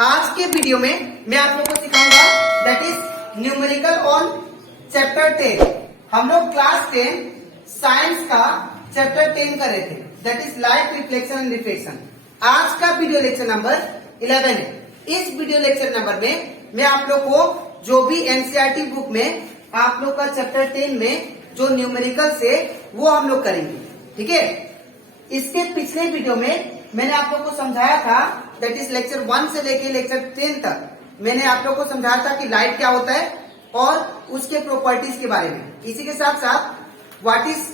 आज के वीडियो में मैं आप लोगों को सिखाऊंगा that is numerical on chapter 10। हम लोग क्लास 10 साइंस का चैप्टर 10 कर रहे थे, that is light reflection and refraction. आज का वीडियो लेक्चर नंबर 11 है। इस वीडियो लेक्चर नंबर में मैं आप लोग को जो भी एनसीईआरटी बुक में आप लोग का चैप्टर 10 में जो न्यूमेरिकल्स है वो हम लोग करेंगे, ठीक है। इसके पिछले वीडियो में मैंने आप लोग को समझाया था दैट इज लेक्चर 1 से लेके लेक्चर 10 तक मैंने आप लोग को समझाया था कि लाइट क्या होता है और उसके प्रॉपर्टीज के बारे में। इसी के साथ साथ what is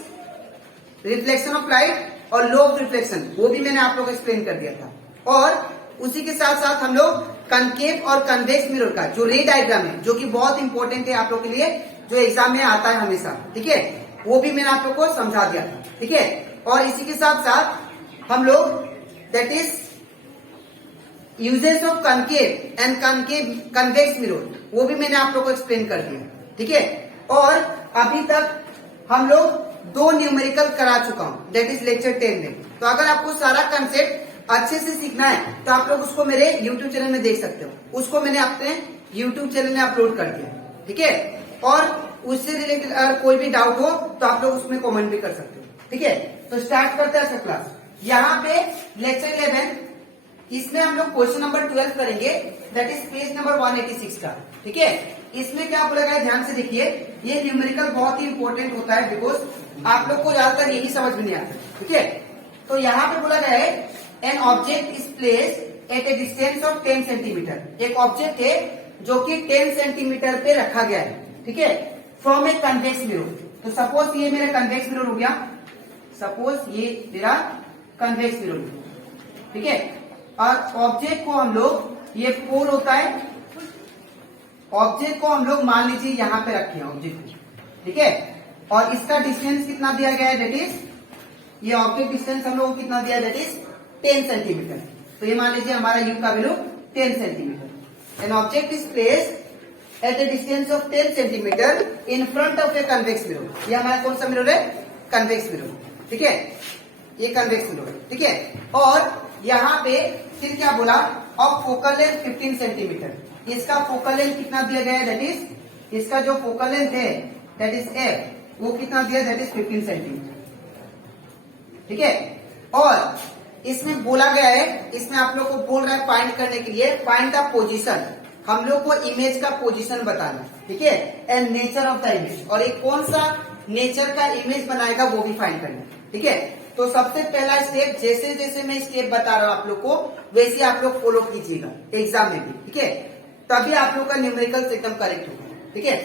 reflection of light और लो ऑफ रिफ्लेक्शन वो भी मैंने आप लोग को एक्सप्लेन कर दिया था। और उसी के साथ साथ हम लोग कनकेव और कन्वेक्स मिरर का जो रे डायग्राम है, जो कि बहुत इंपॉर्टेंट है आप लोग के लिए, जो एग्जाम में आता है हमेशा, ठीक है, वो भी मैंने आप लोग को समझा दिया था, ठीक है। और इसी के साथ साथ हम लोग that is uses of concave and convex mirror वो भी मैंने आप लोग को एक्सप्लेन कर दिया, ठीक है। और अभी तक हम लोग 2 न्यूमेरिकल करा चुका हूं दैट इज लेक्चर 10 में। तो अगर आपको सारा कंसेप्ट अच्छे से सीखना है तो आप लोग उसको मेरे YouTube चैनल में देख सकते हो। उसको मैंने अपने YouTube चैनल में अपलोड कर दिया, ठीक है। और उससे रिलेटेड अगर कोई भी डाउट हो तो आप लोग उसमें कमेंट भी कर सकते हो, ठीक है। तो स्टार्ट करते हैं क्लास। यहाँ पे लेक्चर 11 इसमें हम लोग क्वेश्चन नंबर 12 करेंगे दैट इज पेज नंबर 186 का, ठीक है। इसमें क्या बोला गया ध्यान से देखिए, ये न्यूमेरिकल बहुत ही इंपॉर्टेंट होता है बिकॉज आप लोग को ज्यादातर यही समझ में नहीं आता, ठीक है। तो यहाँ पे बोला गया है an object is placed at a distance of 10 centimetre. एक ऑब्जेक्ट है जो कि 10 सेंटीमीटर पे रखा गया है, ठीक है, फ्रॉम ए कन्वेक्स मिरर। तो सपोज ये मेरा कन्वेक्स मिरर हो गया, सपोज ये मेरा कन्वेक्स मिरर, ठीक है। और ऑब्जेक्ट को हम लोग, ये पोल होता है, ऑब्जेक्ट को हम लोग मान लीजिए यहाँ पे रखे हैं ऑब्जेक्ट, ठीक है। और इसका डिस्टेंस कितना दिया गया है दैट इज, ये ऑब्जेक्ट डिस्टेंस हम लोग को कितना दिया दैट इज 10 सेंटीमीटर। तो ये मान लीजिए हमारा यू का value 10 centimetre. An object is placed at a distance of 10 centimetre in front of a convex mirror. ये हमारा कौन सा मिरर है, कन्वेक्स मिरर, ठीक है, ये कन्वेक्स मिरर, ठीक है। और यहाँ पे फिर क्या बोला, ऑफ फोकल लेंथ 15 सेंटीमीटर। इसका फोकल लेंथ कितना दिया गया है दैट इज, इसका जो फोकल लेंथ है दैट इज एफ, वो कितना दिया दैट इज 15 सेंटीमीटर, ठीक है। और इसमें बोला गया है, इसमें आप लोग को बोल रहा है फाइंड करने के लिए, फाइंड द पोजीशन, हम लोग को इमेज का पोजीशन बताना, ठीक है, and nature of the image, और एक कौन सा नेचर का इमेज बनाएगा वो भी फाइंड करना, ठीक है। तो सबसे पहला स्टेप, जैसे जैसे मैं स्टेप बता रहा हूं आप लोग को वैसे आप लोग फॉलो कीजिएगा एग्जाम में भी, ठीक है, तभी आप लोग का न्यूमेरिकल एकदम करेक्ट होगा, ठीक है।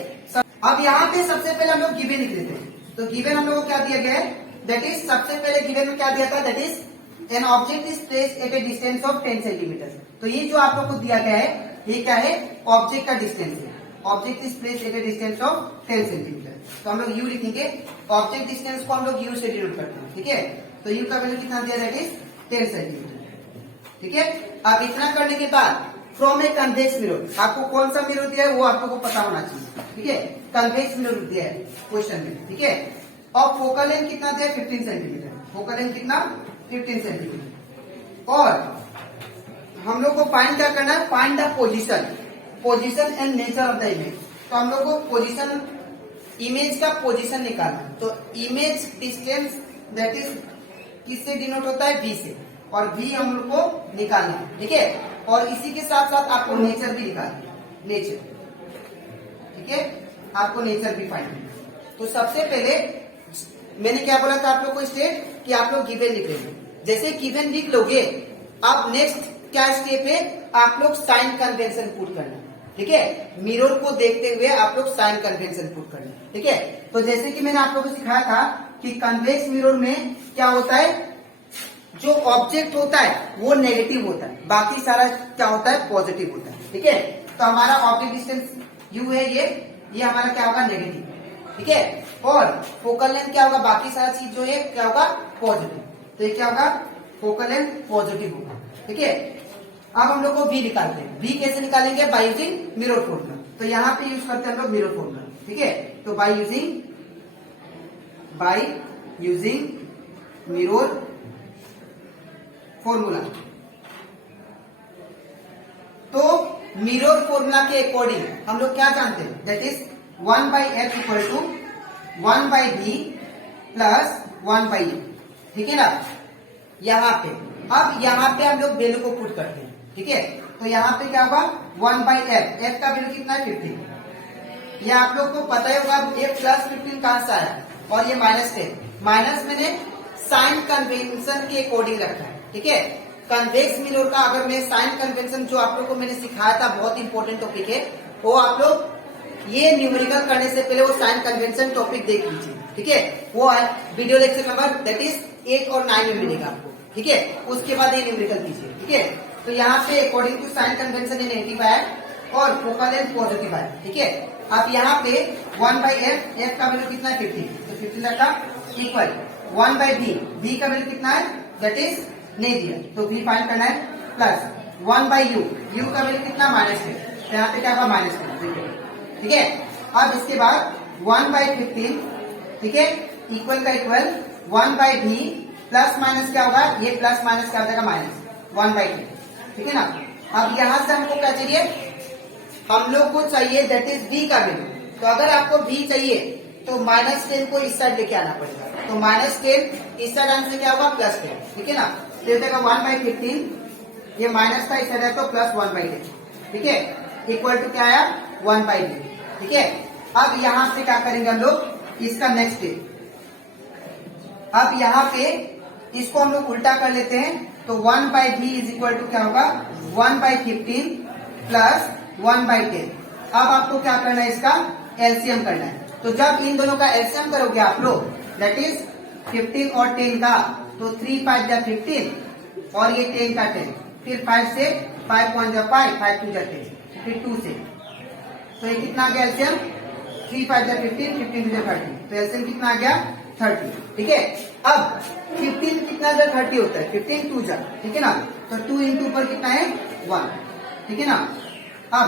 अब यहाँ पे सबसे पहले हम लोग गिवन लिख लेते हैं। तो गिवन हम लोग को क्या दिया गया है दैट इज, सबसे पहले गिवन में क्या दिया था that is an object is placed at a distance of 10 centimetre. तो ये जो आप लोग को दिया गया है ये क्या है, ऑब्जेक्ट का डिस्टेंस है। Object is placed at a distance of 10 centimetre. तो हम लोग यू लिखेंगे, ऑब्जेक्ट डिस्टेंस को हम लोग यू से डिनोट करते हैं, ठीक है। तो यू का वैल्यू कितना दिया दैट इज 10 सेंटीमीटर, ठीक है। अब इतना करने के बाद फ्रॉम ए कन्वेक्स मिरर, आपको कौन सा मिरर दिया है वो आप लोग को पता होना चाहिए, ठीक है। कन्वेक्स मिरर दिया है क्वेश्चन में, ठीक है। और फोकल लेंथ कितना दिया है 15 सेंटीमीटर, फोकल लेंथ कितना 15 सेंटीमीटर। और हम लोग को फाइंड क्या करना है, find the position and nature of the image. तो हम लोग को पोजीशन, इमेज का पोजीशन निकालना है। तो इमेज डिस्टेंस दैट इज किससे डिनोट होता है, v से, और v हम लोग को निकालना है, ठीक है। और इसी के साथ साथ आपको नेचर भी निकालना है, नेचर, ठीक है, आपको नेचर भी फाइंड करना है। तो सबसे पहले मैंने क्या बोला था आप लोग को स्टेप, कि आप लोग गिवन लिख लेंगे। जैसे गिवन लिख लोगे, अब नेक्स्ट क्या स्टेप है, आप लोग साइन कन्वेंशन पुट करना, ठीक है। मिरर को देखते हुए आप लोग साइन कन्वेंशन पुट करना, ठीक है। तो जैसे कि मैंने आप लोगों को सिखाया था कि कन्वेक्स मिरर में क्या होता है, जो ऑब्जेक्ट होता है वो नेगेटिव होता है, बाकी सारा क्या होता है, पॉजिटिव होता है, ठीक है। तो हमारा ऑब्जेक्ट डिस्टेंस यू है, ये हमारा क्या होगा, नेगेटिव, ठीक है। और फोकल लेंथ क्या होगा, बाकी सारा चीज जो है क्या होगा, पॉजिटिव। तो ये क्या होगा, फोकल लेंथ पॉजिटिव होगा, ठीक है। अब हम लोग को v निकालते हैं। v कैसे निकालेंगे, बाय यूजिंग मिरर फॉर्मूला। तो यहाँ पे यूज करते हैं हम लोग मिरर फॉर्मूला, ठीक है। तो बाय यूजिंग मिरर फॉर्मूला। तो मिरर फॉर्मूला के अकॉर्डिंग हम लोग क्या जानते हैं, that is 1/f equal to 1/b plus 1/u, ठीक है ना। यहाँ पे अब यहाँ पे हम लोग वैल्यू को पुट करते हैं, ठीक है। तो यहाँ पे क्या होगा 1/f, f का वैल्यू कितना है 15। ये आप लोग को पता ही होगा ये प्लस 15 कहां से आया और ये -10, माइनस मैंने साइन कन्वेंशन के अकॉर्डिंग रखा है, ठीक है। कन्वेक्स मिरर का अगर मैं साइन कन्वेंशन जो आप लोग को मैंने सिखाया था, बहुत इंपॉर्टेंट टॉपिक है, वो आप लोग ये न्यूमेरिकल करने से पहले वो साइन कन्वेंशन टॉपिक देख लीजिए, ठीक है। वो है video lecture number that is 8 और 9 में मिलेगा आपको, ठीक है। उसके बाद ये न्यूमेरिकल कीजिए, ठीक है। तो यहाँ पे अकॉर्डिंग टू साइन कन्वेंशन ये नेगेटिव है और फोकल लेंथ पॉजिटिव है, ठीक है। अब यहाँ पे 1/f, f का वैल्यू कितना है 15, तो 15 रखा इक्वल 1/b, b का वैल्यू कितना है दैट इज नहीं दिया तो b फाइंड करना है, प्लस 1/u, u का वैल्यू कितना -10, तो यहाँ पे क्या होगा -10, ठीक है। अब इसके बाद 1/15, ठीक है, इक्वल का इक्वल 1/b प्लस माइनस क्या होगा, ये प्लस माइनस क्या हो जाएगा -1/2, ठीक है ना। अब यहाँ से हमको क्या चाहिए, हम लोग को चाहिए दैट इज b का वैल्यू। तो अगर आपको b चाहिए तो -10 को इस साइड लेके आना पड़ेगा, तो -10 इस साइड आने से क्या होगा +10, ठीक है ना। तो 1/15, ये माइनस था, इस साइड है तो +1/10, ठीक है, इक्वल टू क्या आया 1/b, ठीक है। अब यहाँ से क्या करेंगे हम लोग, इसका नेक्स्ट स्टेप, अब यहाँ पे इसको हम लोग उल्टा कर लेते हैं, तो 1/b इज इक्वल टू क्या होगा 1/15 प्लस 1/10। अब आपको क्या करना है, इसका एलसीएम करना है। तो जब इन दोनों का एलसीएम करोगे आप लोग, दैट इज 15 और 10 का, तो 3 5 जा 15 और ये 10 का 10, फिर 5 से 5 1 जा 5, 5 2 जा 10, फिर 2 से, तो ये कितना आ गया एलसीएम 3 5 जा 15, 15 2 जा 30, तो एलसीएम कितना आ गया 30, ठीक है। अब 15 कितना जा 30 होता है, 15 2 जा, ठीक है ना, तो 2 इंटू पर कितना है 1, ठीक है ना। अब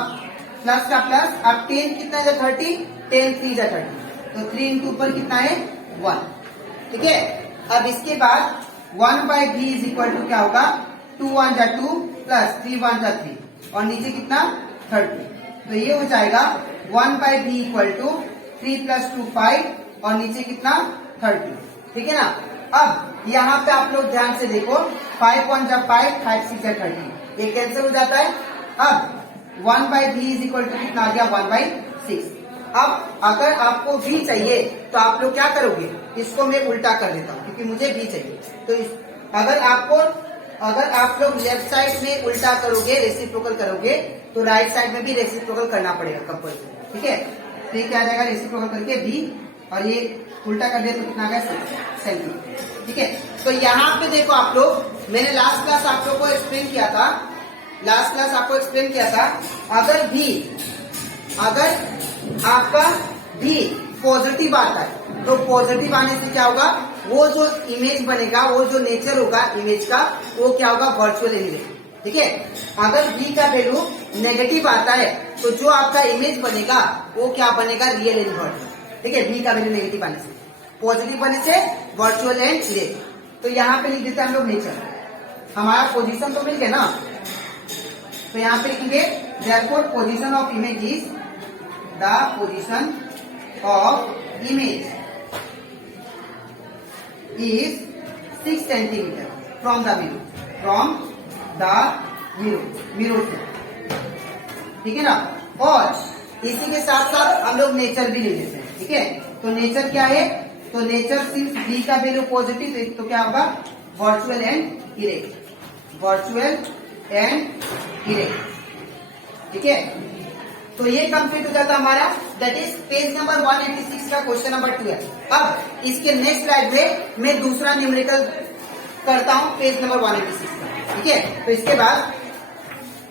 प्लस का प्लस, अब 10 कितना जा 30, 10 3 जा 30, तो 3 इंटू पर कितना है 1, ठीक है। अब इसके बाद 1/b इज इक्वल टू क्या होगा 2 1 जा 2 प्लस 3 1 जा 3 और नीचे कितना 30, तो ये हो जाएगा 1/b इक्वल टू 3 + 2 5 और नीचे कितना 30, ठीक है ना। अब यहाँ पे आप लोग ध्यान से देखो, 5 1 जा 5, 5 6 जा 30, ये कैंसिल हो जाता है। अब 1/b इज इक्वल टू कितना आ गया 1/6। अब अगर आपको b चाहिए तो आप लोग क्या करोगे, इसको मैं उल्टा कर देता हूँ क्योंकि मुझे b चाहिए। तो अगर आप लोग लेफ्ट साइड में उल्टा करोगे, रेसिप्रोकल करोगे, तो राइट साइड में भी रेसिप्रोकल करना पड़ेगा कंपल्सरी, ठीक है। तो ये क्या आ जाएगा रेसिप्रोकल करके b और ये उल्टा कर दिया तो कितना आ गया 7, ठीक है। तो यहाँ पे देखो आप लोग, मैंने लास्ट क्लास आप लोग को एक्सप्लेन किया था, अगर आपका भी पॉजिटिव आता है तो पॉजिटिव आने से क्या होगा, वो जो इमेज बनेगा, वो जो नेचर होगा इमेज का, वो क्या होगा वर्चुअल इमेज, ठीक है। अगर b का वैल्यू नेगेटिव आता है तो जो आपका इमेज बनेगा वो क्या बनेगा रियल एंड वर्चुअल, ठीक है। b का वैल्यू नेगेटिव आने से, पॉजिटिव बने से वर्चुअल एंड रियल। तो यहाँ पे लिख देते हैं हम लोग नेचर, हमारा पोजीशन तो मिल गया ना, तो यहाँ पे लिखेंगे therefore position of image is the position of image is 6 centimetre from the mirror से, ठीक है ना। और इसी के साथ साथ हम लोग नेचर भी ले लेते हैं, ठीक है। तो नेचर क्या है, तो नेचर सिंस b का वैल्यू पॉजिटिव तो क्या होगा वर्चुअल एंड इरेक्ट, ठीक है। तो ये कंप्लीट हो जाता हमारा, दैट इज पेज नंबर 186 का क्वेश्चन नंबर 2 है। अब इसके नेक्स्ट स्लाइड में मैं दूसरा न्यूमेरिकल करता हूं पेज नंबर 186 का, ठीक है। तो इसके बाद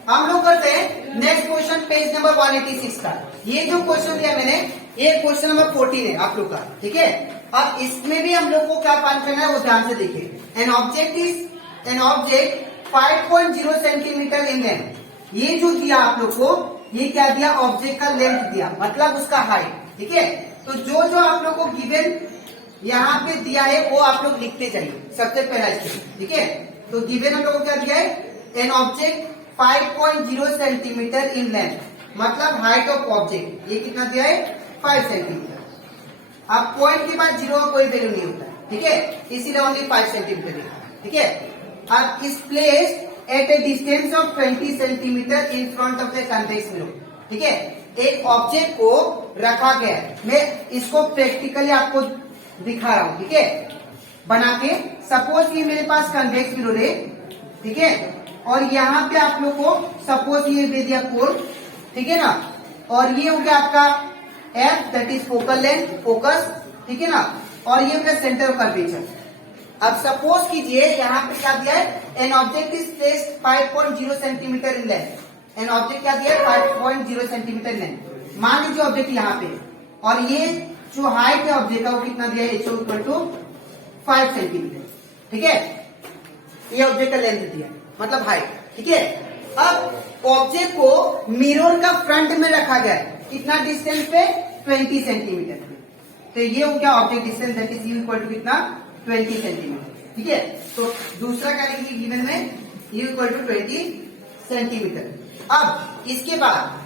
हम लोग करते हैं नेक्स्ट क्वेश्चन पेज नंबर 186 का। ये जो क्वेश्चन दिया मैंने, ये क्वेश्चन नंबर 14 है आप लोग का, ठीक है। अब इसमें भी हम लोग को क्या फाइंड करना है वो ध्यान से देखिए। An object 5.0 centimetre in length, ये जो दिया आप लोग को, ये क्या दिया ऑब्जेक्ट का लेंथ दिया, मतलब उसका हाइट, ठीक है। तो जो जो आप लोग को गिवन यहाँ पे दिया है वो आप लोग लिखते जाइए सबसे पहला स्टेप, ठीक है। तो गिवन हम लोग को क्या दिया है, an object 5.0 centimetre in length, मतलब हाइट ऑफ ऑब्जेक्ट ये कितना दिया है 5 सेंटीमीटर। अब पॉइंट के बाद जीरो का कोई वैल्यू नहीं होता है, ठीक है, इसीलिए ओनली 5 सेंटीमीटर लिखा है, ठीक है। अब इस placed at a distance of 20 centimetre in front of the convex mirror, ठीक है। एक ऑब्जेक्ट को रखा गया है, मैं इसको प्रैक्टिकली आपको दिखा रहा हूं, ठीक है, बना के। सपोज ये मेरे पास कन्वेक्स मिरर है, ठीक है, और यहाँ पे आप लोग को सपोज ये दे दिया कोण, ठीक है ना, और ये हो गया आपका F that is focal length, focus, ठीक है ना, और ये हो गया सेंटर ऑफ कर्वेचर। अब सपोज कीजिए यहाँ पे क्या दिया है, an object is placed 5.0 centimetre in length, an object क्या दिया है 5.0 सेंटीमीटर लेंथ, मान लीजिए ऑब्जेक्ट यहाँ पे, और ये जो हाइट है ऑब्जेक्ट का वो कितना दिया है, HO इक्वल टू 5 सेंटीमीटर, ठीक है, ये ऑब्जेक्ट का लेंथ दिया है, मतलब हाइट, ठीक है। अब ऑब्जेक्ट को मिरर का फ्रंट में रखा गया है, कितना डिस्टेंस पे 20 सेंटीमीटर पे, तो ये हो गया object distance that is U equal to कितना 20 सेंटीमीटर, ठीक है। तो दूसरा क्या लिखिए गिवन में, यू इक्वल टू 20 सेंटीमीटर। अब इसके बाद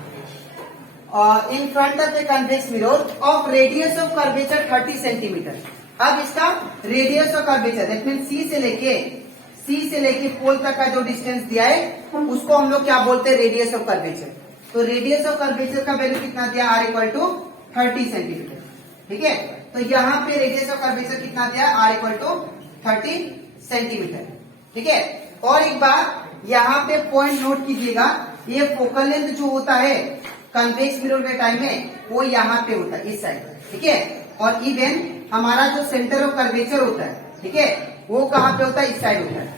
in front of the convex mirror of radius of curvature 30 centimetre. अब इसका radius of curvature that mean C से लेके पोल तक का जो डिस्टेंस दिया है उसको हम लोग क्या बोलते हैं, रेडियस ऑफ कर्वेचर। तो रेडियस ऑफ कर्वेचर का वैल्यू कितना दिया, आर इक्वल टू 30 सेंटीमीटर, ठीक है। तो यहाँ पे रेडियस ऑफ कर्वेचर कितना दिया, आर इक्वल टू 30 सेंटीमीटर, ठीक है। और एक बार यहाँ पे पॉइंट नोट कीजिएगा, ये फोकल लेंथ जो होता है कन्वेक्स मिरर के टाइम में वो यहाँ पे होता है इस साइड, ठीक है, और इवन हमारा जो सेंटर ऑफ कर्वेचर होता है, ठीक है, वो कहाँ पे होता है, इस साइड होता है,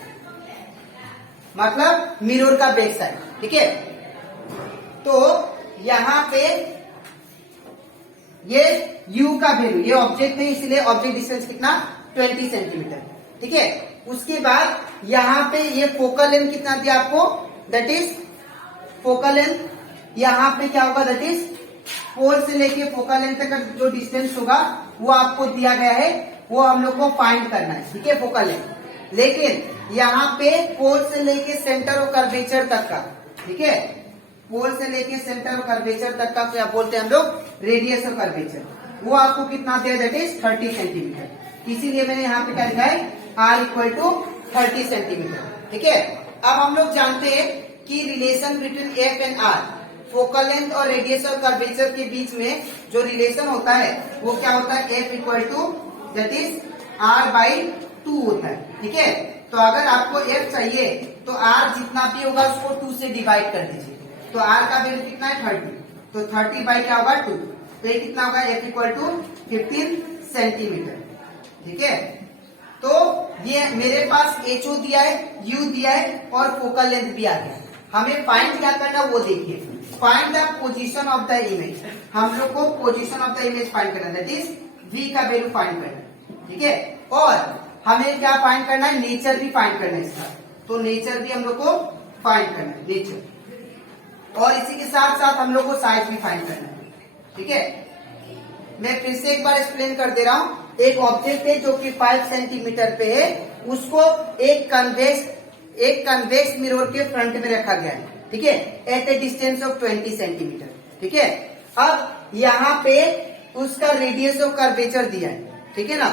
मतलब मिरर का बैक साइड, ठीक है। तो यहाँ पे ये u का वैल्यू, ये ऑब्जेक्ट है इसलिए ऑब्जेक्ट डिस्टेंस कितना 20 सेंटीमीटर, ठीक है। उसके बाद यहाँ पे ये फोकल लेंथ कितना दिया आपको, दैट इज फोकल लेंथ, यहाँ पे क्या होगा, दैट इज पोल से लेके फोकल लेंथ तक का जो डिस्टेंस होगा वो आपको दिया गया है, वो हम लोग को फाइंड करना है, ठीक है, फोकल लेंथ। लेकिन यहाँ पे पोल से लेके सेंटर ऑफ कर्वेचर तक का, ठीक है, पोल से लेके सेंटर ऑफ कर्वेचर तक का क्या बोलते हैं हम लोग, रेडियस ऑफ कर्वेचर, वो आपको कितना दिया, दैट इज 30 सेंटीमीटर। इसीलिए मैंने यहाँ पे क्या लिखा है, आर इक्वल टू 30 सेंटीमीटर, ठीक है। अब हम लोग जानते हैं कि relation between F and R, focal length और रेडियस ऑफ कर्वेचर के बीच में जो रिलेशन होता है वो क्या होता है, F equal to that is R by 2 होता है, ठीक है। तो अगर आपको एफ चाहिए तो आर जितना भी होगा उसको 2 से डिवाइड कर दीजिए, तो आर का वैल्यू कितना है 30, तो 30 बाई क्या होगा 2, तो ये कितना होगा, एफ इक्वल टू 15 सेंटीमीटर, ठीक है। तो ये मेरे पास HO दिया है, U दिया है और फोकल लेंथ भी आ गया, हमें फाइंड क्या करना वो देखिए, find the position of the image, हम लोग को position of the image find करना, दैट इज V का वैल्यू फाइंड करना, ठीक है। और हमें क्या फाइंड करना है, नेचर भी फाइंड करना है इसका, तो नेचर भी हम लोग को फाइंड करना है, नेचर, और इसी के साथ साथ हम लोग को साइज भी फाइंड करना है, ठीक है। मैं फिर से एक बार एक्सप्लेन कर दे रहा हूं, एक ऑब्जेक्ट है जो कि 5 सेंटीमीटर पे है, उसको एक कन्वेक्स मिरर के फ्रंट में रखा गया है, ठीक है, at a distance of 20 centimetre, ठीक है। अब यहाँ पे उसका रेडियस ऑफ कर्वेचर दिया है, ठीक है ना,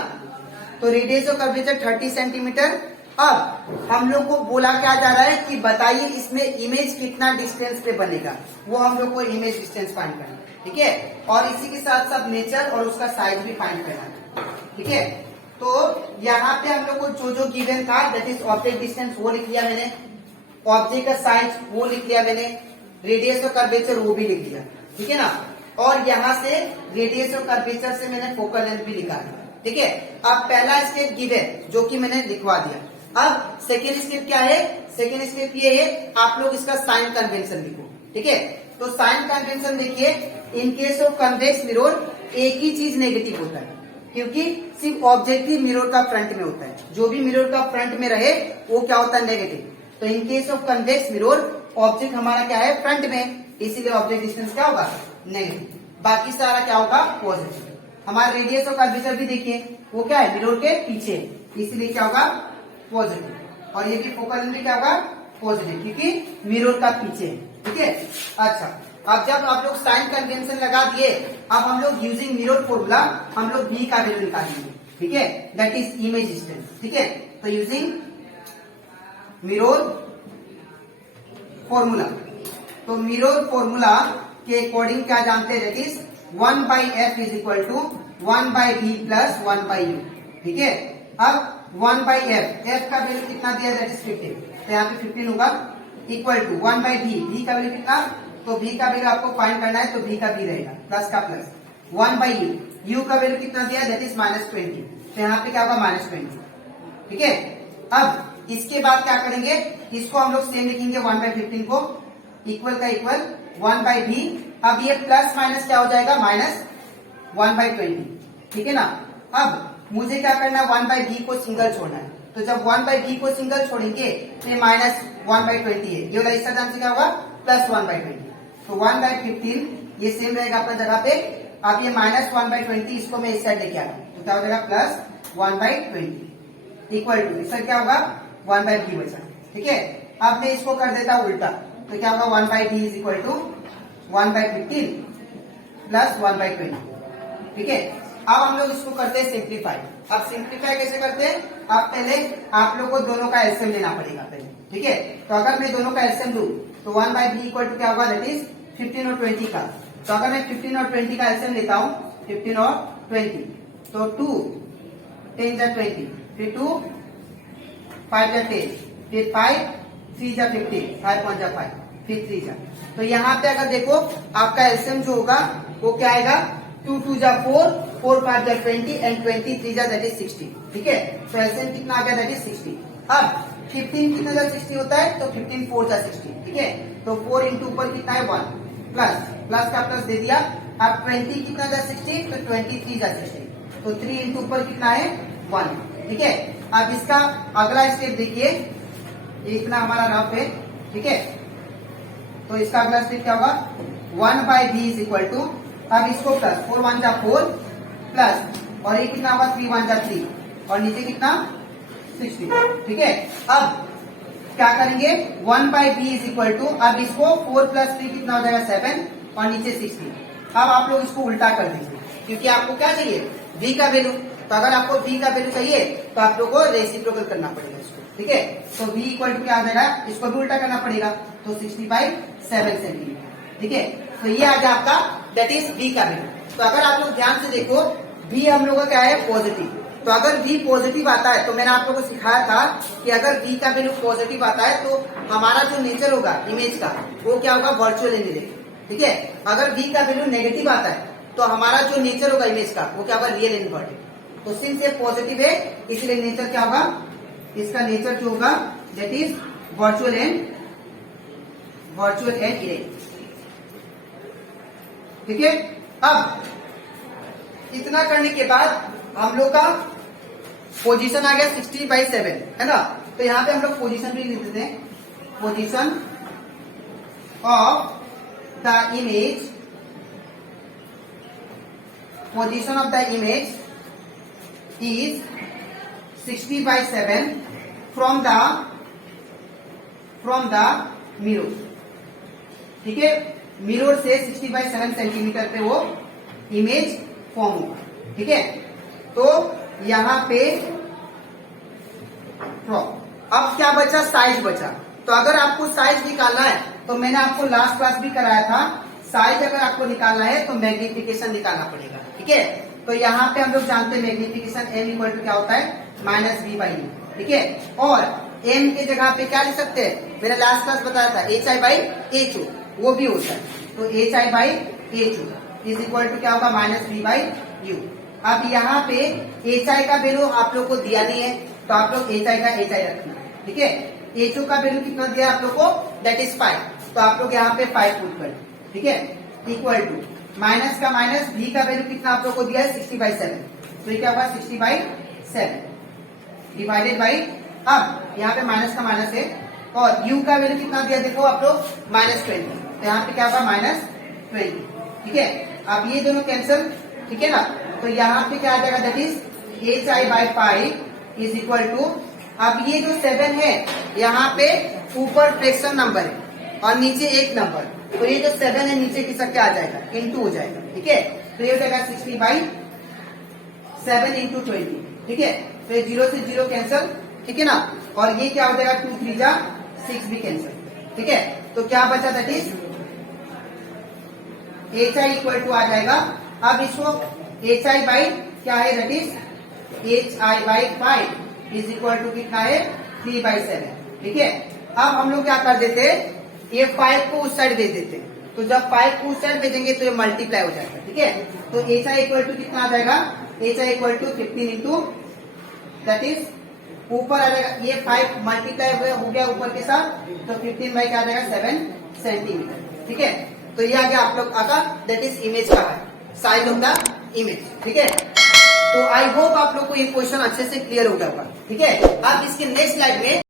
तो रेडियस ऑफ कर्वेचर 30 सेंटीमीटर। अब हम लोग को बोला क्या जा रहा है कि बताइए इसमें इमेज कितना डिस्टेंस पे बनेगा, वो हम लोग को इमेज डिस्टेंस फाइंड करना है, ठीक है, और इसी के साथ साथ नेचर और उसका साइज भी फाइंड करना है, ठीक है। तो यहाँ पे हम लोग को जो गिवन था दैट इज ऑब्जेक्ट डिस्टेंस वो लिख लिया मैंने, ऑब्जेक्ट का साइज वो लिख लिया मैंने, रेडियस ऑफ कर्वेचर वो भी लिख लिया, ठीक है ना, और यहाँ से रेडियस ऑफ कर्वेचर से मैंने फोकल लेंथ भी निकाला, ठीक है। अब पहला स्टेप गिवन जो कि मैंने लिखवा दिया। अब सेकेंड स्टेप क्या है, सेकेंड स्टेप ये है, आप लोग इसका साइन कन्वेंशन लिखो, ठीक है। तो साइन कन्वेंशन देखिए, in case of convex mirror एक ही चीज नेगेटिव होता है, क्योंकि सिर्फ ऑब्जेक्ट ही मिरर का फ्रंट में होता है, जो भी मिरर का फ्रंट में रहे वो क्या होता है, नेगेटिव। तो in case of convex mirror object हमारा क्या है, फ्रंट में, इसीलिए ऑब्जेक्ट डिस्टेंस क्या होगा, नेगेटिव, बाकी सारा क्या होगा, पॉजिटिव। हमारा रेडियस ऑफ कर्वेचर भी देखिए वो क्या है, मिरर के पीछे, इसीलिए क्या होगा, पॉजिटिव, और ये भी फोकल लेंथ भी क्या होगा, पॉजिटिव, क्योंकि मिरर का पीछे है। ठीक है, अच्छा अब जब आप लोग साइन कन्वेंशन लगा दिए, अब हम लोग यूजिंग मिरर फॉर्मूला हम लोग v का वैल्यू निकालेंगे। ठीक है, दैट इज इमेज डिस्टेंस। ठीक है, तो यूजिंग मिरर फॉर्मूला, तो मिरर फॉर्मूला के अकॉर्डिंग क्या जानते हैं, that is 1/f is equal to 1/v plus 1/u। ठीक है, अब 1/f, f का वैल्यू कितना दिया, दैट इज 15, तो यहाँ पे 15 होगा, इक्वल टू 1/v, v का वैल्यू कितना, तो v का वैल्यू आपको फाइंड करना है, तो v का v रहेगा, प्लस का प्लस, 1/u, u का वैल्यू कितना दिया, दैट इज -20, तो यहाँ पे क्या होगा, -20। ठीक है, अब इसके बाद क्या करेंगे, इसको हम लोग सेम लिखेंगे 1/15 को, इक्वल का इक्वल 1/v, अब ये प्लस माइनस क्या हो जाएगा, -1/20। ठीक है ना, अब मुझे क्या करना है, 1/v को सिंगल छोड़ना है, तो जब 1/v को सिंगल छोड़ेंगे तो ये -1/20 है, ये वाला इस टर्म से क्या होगा, +1/20, तो 1/15 ये सेम रहेगा अपना जगह पे। अब ये -1/20 इसको मैं इस साइड लेके आ रहा हूं, तो क्या हो जाएगा, +1/20 इक्वल टू, इसका क्या होगा, 1/v बचा। ठीक है, अब मैं इसको कर देता हूं उल्टा, तो क्या होगा, 1/v is equal to 1/15 plus 1/20। ठीक है, अब हम लोग इसको करते हैं सिंप्लीफाई। अब सिंप्लीफाई कैसे करते हैं, अब पहले आप लोग को दोनों का एलसीएम लेना पड़ेगा पहले। ठीक है, तो अगर मैं दोनों का एलसीएम लूं तो 1/v इक्वल टू क्या होगा, दैट इज 15 और 20 का, तो अगर मैं 15 और 20 का एलसीएम लेता हूं, 15 और 20, तो 2 10 जा 20, फिर 2 5 जा 10, फिर 5 3 जा 15, 5 1 जा 5, फिर 3 जा, तो यहाँ पे अगर देखो आपका एलसीएम जो होगा वो क्या आएगा, 2 2 जा 4, 4 5 जा 20 एंड 20 3 जा दैट इज 60। ठीक है, तो एलसीएम कितना आ गया, दैट इज 60। अब 15 कितना जा 60 होता है, तो 15 4 जा 60। ठीक है, तो 4 इंटू ऊपर कितना है 1, प्लस प्लस का प्लस दे दिया। अब 20 कितना जा 60, तो 23 जा 60, तो 3 इंटू ऊपर कितना है 1। ठीक है, अब इसका अगला स्टेप देखिए, इतना हमारा रफ है। ठीक है, तो इसका अगला स्टेप क्या होगा, 1/v इज इक्वल टू, अब इसको प्लस 4 1 जा 4 प्लस, और ये कितना होगा, 3 1 जा 3, और नीचे कितना 60। ठीक है, अब क्या करेंगे, 1/v इज इक्वल टू, अब इसको 4 प्लस 3 कितना हो जाएगा 7, और नीचे 60। अब आप लोग इसको उल्टा कर दीजिए, क्योंकि आपको क्या चाहिए, v का वैल्यू, तो अगर आपको v का वैल्यू चाहिए तो आप लोग को रेसिप्रोकल करना पड़ेगा इसको। ठीक है, तो v इक्वल टू क्या आ जाएगा, इसको भी उल्टा करना पड़ेगा, तो 60/7 सेंटीमीटर। ठीक है, तो ये आ गया आपका, दैट इज v का वैल्यू। तो अगर आप लोग ध्यान से देखो, v हम लोग का क्या है, पॉजिटिव, तो अगर v पॉजिटिव आता है, तो मैंने आप लोगों को सिखाया था कि अगर v का वैल्यू पॉजिटिव आता है तो हमारा जो नेचर होगा इमेज का, वो क्या होगा, वर्चुअल इमेज। ठीक है, अगर v का वैल्यू नेगेटिव आता है तो हमारा जो नेचर होगा इमेज का, वो क्या होगा, रियल इन्वर्टेड। तो सिंस ये पॉजिटिव है, इसलिए नेचर क्या होगा, इसका नेचर जो होगा, that is virtual and erase. ठीक है, अब इतना करने के बाद हम लोग का पोजीशन आ गया 60/7, है ना, तो यहाँ पे हम लोग पोजीशन भी लिख देते हैं, position of the image, position of the image is 60/7 from the mirror. ठीक है, मिरर से 60/7 सेंटीमीटर पे वो इमेज फॉर्म होगा। ठीक है, तो यहाँ पे अब क्या बचा, साइज बचा। तो अगर आपको साइज निकालना है, तो मैंने आपको लास्ट क्लास भी कराया था, साइज अगर आपको निकालना है तो मैग्निफिकेशन निकालना पड़ेगा। ठीक है, तो यहाँ पे हम लोग जानते हैं मैग्निफिकेशन m इक्वल टू क्या होता है, -v/u। ठीक है, और m के जगह पे क्या लिख सकते हैं, मैंने लास्ट क्लास बताया था hi/ho, वो भी होता है, तो hi/ho इज इक्वल टू क्या होगा, -v/u। अब यहाँ पे hi का वैल्यू आप लोग को दिया नहीं है, तो आप लोग hi का hi रखना। ठीक है, ho का वैल्यू कितना दिया आप लोग को, दैट इज 5, तो आप लोग यहाँ पे 5 पुट कर। ठीक है, इक्वल टू माइनस का माइनस, v का वैल्यू कितना आप लोग को दिया है, 60/7, तो ये क्या होगा, 60/7 डिवाइडेड बाई, अब यहाँ पे माइनस का माइनस है, और u का वैल्यू कितना दिया देखो आप लोग, -20, तो यहाँ पे क्या होगा, -20। ठीक है, अब ये दोनों कैंसिल। ठीक है ना, तो यहाँ पे क्या आ जाएगा, that is hi/5 is equal to अब ये जो 7 है यहाँ पे ऊपर फ्रैक्शन नंबर है और नीचे एक नंबर, तो ये जो 7 है नीचे खिसक के आ जाएगा, इंटू हो जाएगा, ठीक है। तो ये हो जाएगा 60/7 इंटू 20, ठीक है। तो ये 0 से 0 कैंसिल, ठीक है ना, और ये क्या हो जाएगा 2 3 जा 6 भी कैंसिल, ठीक है। तो क्या बचा, that is HI equal to आ जाएगा। अब इसको HI बाई क्या है, that is HI by 5 is equal to कितना है 3/7, ठीक है। अब हम लोग क्या कर देते हैं, ये 5 को उस साइड भेज देते हैं, तो जब 5 को उस साइड भेजेंगे तो ये मल्टीप्लाई हो जाएगा, ठीक है। तो HI इक्वल टू कितना आ जाएगा, HI equal to 15 into that is ऊपर आ जाएगा, ये 5 मल्टीप्लाई हो गया ऊपर के साथ, तो 15 बाई क्या आ जाएगा 7 सेंटीमीटर, ठीक है। तो ये आ गया आप लोग का, दैट इज इमेज का है, साइज ऑफ द इमेज, ठीक है। तो आई होप आप लोग को ये क्वेश्चन अच्छे से क्लियर हो गया होगा, ठीक है। अब इसके नेक्स्ट स्लाइड में